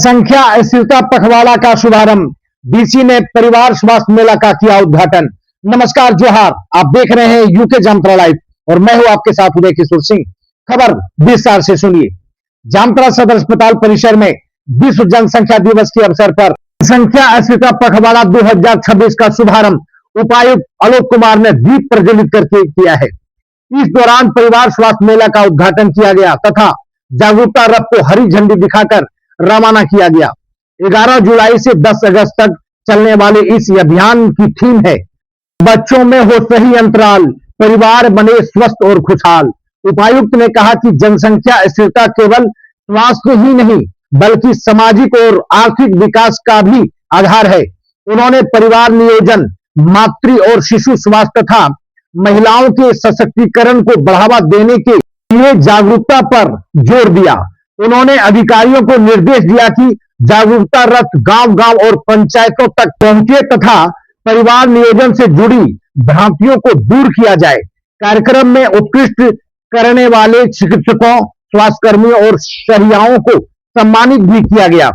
संख्या स्थिरता पखवाड़ा का शुभारंभ। डीसी ने परिवार स्वास्थ्य मेला का किया उद्घाटन। नमस्कार, जोहार। आप देख रहे हैं यूके जामताड़ा लाइव और मैं हूं आपके साथ उदय किशोर सिंह। खबर विस्तार से सुनिए। जामताड़ा सदर अस्पताल परिसर में विश्व जनसंख्या दिवस के अवसर पर संख्या स्थिरता पखवाड़ा 2026 का शुभारंभ उपायुक्त आलोक कुमार ने दीप प्रज्वलित करके किया है। इस दौरान परिवार स्वास्थ्य मेला का उद्घाटन किया गया तथा जागरूकता रथ को हरी झंडी दिखाकर रवाना किया गया। 11 जुलाई से 10 अगस्त तक चलने वाले इस अभियान की थीम है, बच्चों में हो सही अंतराल, परिवार बने स्वस्थ और खुशहाल। उपायुक्त ने कहा कि जनसंख्या स्थिरता केवल स्वास्थ्य ही नहीं बल्कि सामाजिक और आर्थिक विकास का भी आधार है। उन्होंने परिवार नियोजन, मातृ और शिशु स्वास्थ्य तथा महिलाओं के सशक्तिकरण को बढ़ावा देने के लिए जागरूकता पर जोर दिया। उन्होंने अधिकारियों को निर्देश दिया कि जागरूकता रथ गांव-गांव और पंचायतों तक पहुंचे तथा परिवार नियोजन से जुड़ी भ्रांतियों को दूर किया जाए। कार्यक्रम में उत्कृष्ट करने वाले चिकित्सकों, स्वास्थ्यकर्मियों और शहरियाओं को सम्मानित भी किया गया।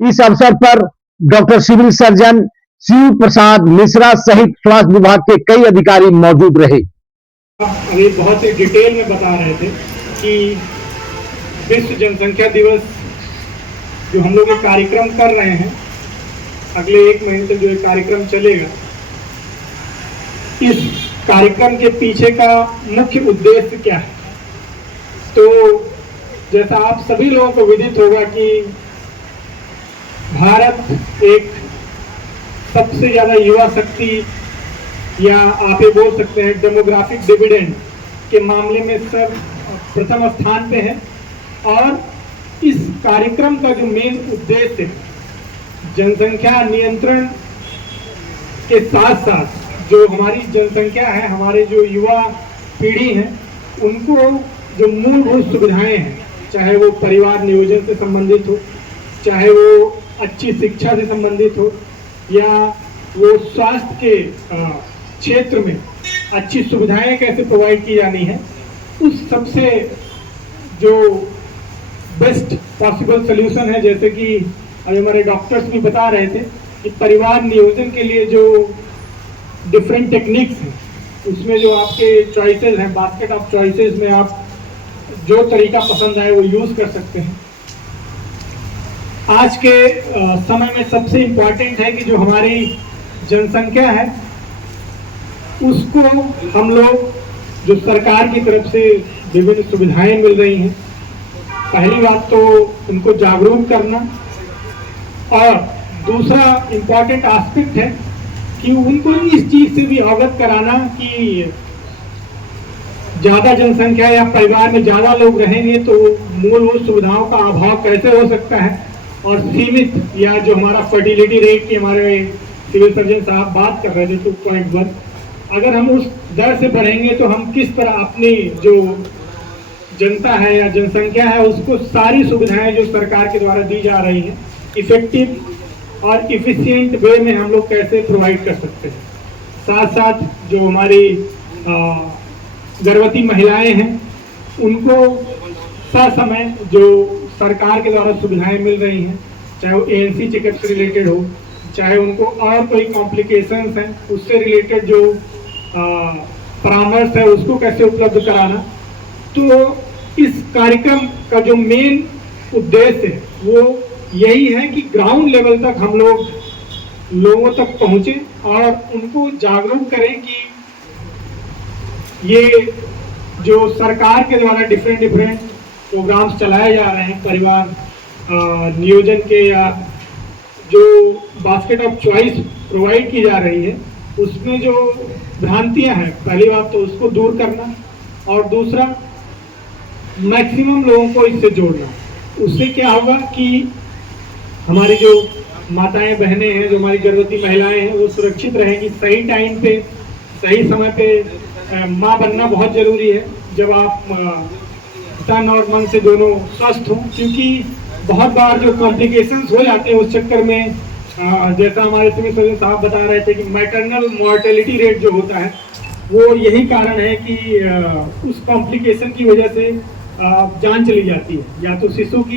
इस अवसर पर डॉक्टर सिविल सर्जन शिव प्रसाद मिश्रा सहित स्वास्थ्य विभाग के कई अधिकारी मौजूद रहे। अभी बहुत ही डिटेल में बता रहे थे कि विश्व जनसंख्या दिवस जो हम लोग एक कार्यक्रम कर रहे हैं, अगले 1 महीने तक जो एक कार्यक्रम चलेगा, इस कार्यक्रम के पीछे का मुख्य उद्देश्य क्या है। तो जैसा आप सभी लोगों को विदित होगा कि भारत एक सबसे ज्यादा युवा शक्ति या आप ये बोल सकते हैं डेमोग्राफिक डिविडेंड के मामले में सब प्रथम स्थान पे है। और इस कार्यक्रम का जो मेन उद्देश्य है, जनसंख्या नियंत्रण के साथ साथ जो हमारी जनसंख्या है, हमारे जो युवा पीढ़ी है, उनको जो मूलभूत सुविधाएं हैं, चाहे वो परिवार नियोजन से संबंधित हो, चाहे वो अच्छी शिक्षा से संबंधित हो, या वो स्वास्थ्य के क्षेत्र में अच्छी सुविधाएं कैसे प्रोवाइड की जानी है, उस सबसे जो बेस्ट पॉसिबल सोल्यूशन है। जैसे कि अभी हमारे डॉक्टर्स भी बता रहे थे कि परिवार नियोजन के लिए जो डिफरेंट टेक्निक्स हैं, उसमें जो आपके चॉइसेस हैं, बास्केट ऑफ चॉइसेस में आप जो तरीका पसंद आए वो यूज कर सकते हैं। आज के समय में सबसे इम्पोर्टेंट है कि जो हमारी जनसंख्या है उसको हम लोग जो सरकार की तरफ से विभिन्न सुविधाएं मिल रही हैं, पहली बात तो उनको जागरूक करना, और दूसरा इम्पोर्टेंट एस्पेक्ट है कि उनको इस चीज से भी अवगत कराना कि ज्यादा जनसंख्या या परिवार में ज्यादा लोग रहेंगे तो मूलभूत सुविधाओं का अभाव कैसे हो सकता है, और सीमित या जो हमारा फर्टिलिटी रेट की हमारे सिविल सर्जन साहब बात कर रहे थे 2.1, अगर हम उस दर से बढ़ेंगे तो हम किस तरह अपनी जो जनता है या जनसंख्या है उसको सारी सुविधाएं जो सरकार के द्वारा दी जा रही हैं इफेक्टिव और इफिशिएंट वे में हम लोग कैसे प्रोवाइड कर सकते हैं। साथ साथ जो हमारी गर्भवती महिलाएं हैं उनको ससमय जो सरकार के द्वारा सुविधाएं मिल रही हैं, चाहे वो ANC चेकअप से रिलेटेड हो, चाहे उनको और कोई कॉम्प्लिकेशंस हैं उससे रिलेटेड जो परामर्श है उसको कैसे उपलब्ध कराना। तो इस कार्यक्रम का जो मेन उद्देश्य है वो यही है कि ग्राउंड लेवल तक हम लोग लोगों तक पहुंचे और उनको जागरूक करें कि ये जो सरकार के द्वारा डिफरेंट प्रोग्राम्स चलाए जा रहे हैं परिवार नियोजन के, या जो बास्केट ऑफ चॉइस प्रोवाइड की जा रही है उसमें जो भ्रांतियां हैं, पहली बात तो उसको दूर करना, और दूसरा मैक्सिमम लोगों को इससे जोड़ना। उससे क्या होगा कि हमारी जो माताएं बहनें हैं, जो हमारी गर्भवती महिलाएं हैं, वो सुरक्षित रहेंगी। सही टाइम पे सही समय पे माँ बनना बहुत जरूरी है, जब आप तन और मन से दोनों स्वस्थ हों, क्योंकि बहुत बार जो कॉम्प्लिकेशंस हो जाते हैं उस चक्कर में जैसा हमारे सिविल सर्जन साहब बता रहे थे कि मैटरनल मॉर्टेलिटी रेट जो होता है वो यही कारण है कि उस कॉम्प्लिकेशन की वजह से जान चली जाती है, या तो शिशु की